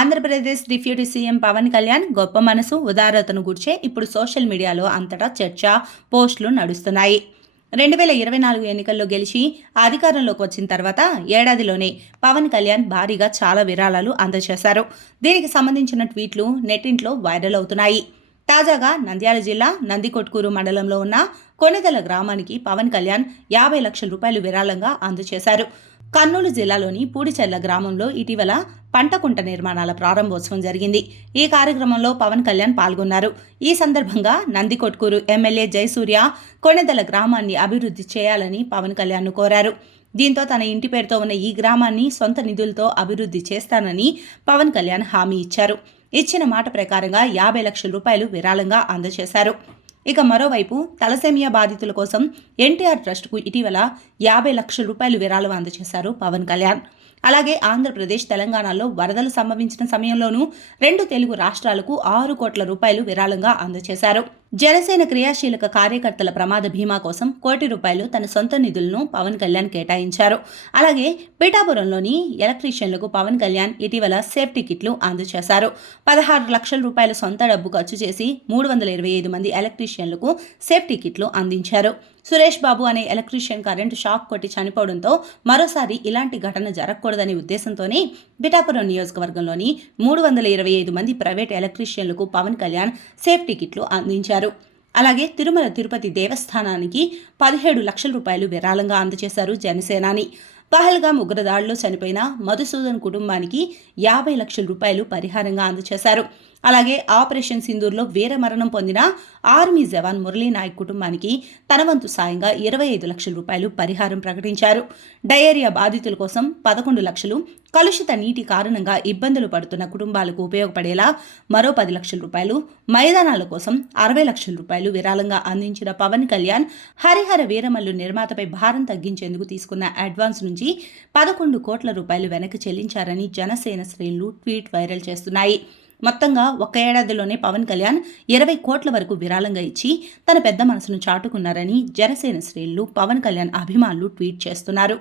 Andhra Pradesh deputy CM Pawan Kalyan గొప్ప మనసు ఉదారతను గుర్చే ఇప్పుడు సోషల్ మీడియాలో అంతటా చర్చ పోస్టులు నడుస్తున్నాయి. రెండు వేల ఇరవై నాలుగు ఎన్నికల్లో గెలిచి అధికారంలోకి వచ్చిన తర్వాత ఏడాదిలోనే పవన్ కళ్యాణ్ భారీగా చాలా విరాళాలు అందజేశారు. దీనికి సంబంధించిన ట్వీట్లు నెట్టింట్లో వైరల్ అవుతున్నాయి. తాజాగా నంద్యాల జిల్లా నందికొట్కూరు మండలంలో ఉన్న కొనెదల గ్రామానికి పవన్ కళ్యాణ్ యాభై లక్షల రూపాయలు విరాళంగా అందజేశారు. కర్నూలు జిల్లాలోని పూడిచెర్ల గ్రామంలో ఇటీవల పంటకుంట నిర్మాణాల ప్రారంభోత్సవం జరిగింది. ఈ కార్యక్రమంలో పవన్ కళ్యాణ్ పాల్గొన్నారు. ఈ సందర్భంగా నందికొట్కూరు ఎమ్మెల్యే జయసూర్య కొనెదల గ్రామాన్ని అభివృద్ధి చేయాలని పవన్ కళ్యాణ్ను కోరారు. దీంతో తన ఇంటి పేరుతో ఉన్న ఈ గ్రామాన్ని సొంత నిధులతో అభివృద్ధి చేస్తానని పవన్ కళ్యాణ్ హామీ ఇచ్చారు. ఇచ్చిన మాట ప్రకారంగా యాభై లక్షల రూపాయలు విరాళంగా అందజేశారు. ఇక మరోవైపు తలసేమియా బాధితుల కోసం ఎన్టీఆర్ ట్రస్ట్కు ఇటీవల యాభై లక్షల రూపాయలు విరాళం అందజేశారు పవన్ కళ్యాణ్. అలాగే ఆంధ్రప్రదేశ్ తెలంగాణలో వరదలు సంభవించిన సమయంలోనూ రెండు తెలుగు రాష్ట్రాలకు ఆరు కోట్ల రూపాయలు విరాళంగా అందజేశారు. జనసేన క్రియాశీలక కార్యకర్తల ప్రమాద బీమా కోసం కోటి రూపాయలు తన సొంత నిధులను పవన్ కళ్యాణ్ కేటాయించారు. అలాగే పిఠాపురంలోని ఎలక్ట్రీషియన్లకు పవన్ కళ్యాణ్ ఇటీవల సేఫ్టీ కిట్లు అందజేశారు. పదహారు లక్షల రూపాయల సొంత డబ్బు ఖర్చు చేసి మూడు వందల ఇరవై ఐదు మంది ఎలక్ట్రీషియన్లకు సేఫ్టీ కిట్లు అందించారు. సురేష్ బాబు అనే ఎలక్ట్రీషియన్ కరెంటు షాక్ కొట్టి చనిపోవడంతో మరోసారి ఇలాంటి ఘటన జరగకూడదనే ఉద్దేశంతోనే బిటాపురం నియోజకవర్గంలోని మూడు వందల ఇరవై ఐదు మంది ప్రైవేట్ ఎలక్ట్రీషియన్లకు పవన్ కళ్యాణ్ సేఫ్టీ కిట్లు అందించారు. అలాగే తిరుమల తిరుపతి దేవస్థానానికి పదిహేడు లక్షల రూపాయలు విరాళంగా అందజేశారు జనసేనాని. పహల్గా ఉగ్రదాడిలో చనిపోయిన మధుసూదన్ కుటుంబానికి యాభై లక్షల రూపాయలు పరిహారంగా అందజేశారు. అలాగే ఆపరేషన్ సింధూర్లో వీర మరణం పొందిన ఆర్మీ జవాన్ మురళీ నాయక్ కుటుంబానికి తన వంతు సాయంగా ఇరవై ఐదు లక్షల రూపాయలు పరిహారం ప్రకటించారు. డయేరియా బాధితుల కోసం పదకొండు లక్షలు కలుషిత నీటి కారణంగా ఇబ్బందులు పడుతున్న కుటుంబాలకు ఉపయోగపడేలా మరో పది లక్షల రూపాయలు మైదానాల కోసం అరవై లక్షల రూపాయలు విరాళంగా అందించిన పవన్ కళ్యాణ్ హరిహర వీరమల్లు నిర్మాతపై భారం తగ్గించేందుకు తీసుకున్న అడ్వాన్స్ నుంచి పదకొండు కోట్ల రూపాయలు వెనక్కి చెల్లించారని జనసేన శ్రేణులు ట్వీట్ వైరల్ చేస్తున్నాయి. మొత్తంగా ఒక్క ఏడాదిలోనే పవన్ కళ్యాణ్ ఇరవై కోట్ల వరకు విరాళంగా ఇచ్చి తన పెద్ద మనసును చాటుకున్నారని జనసేన శ్రేణులు పవన్ కళ్యాణ్ అభిమానులు ట్వీట్ చేస్తున్నారు.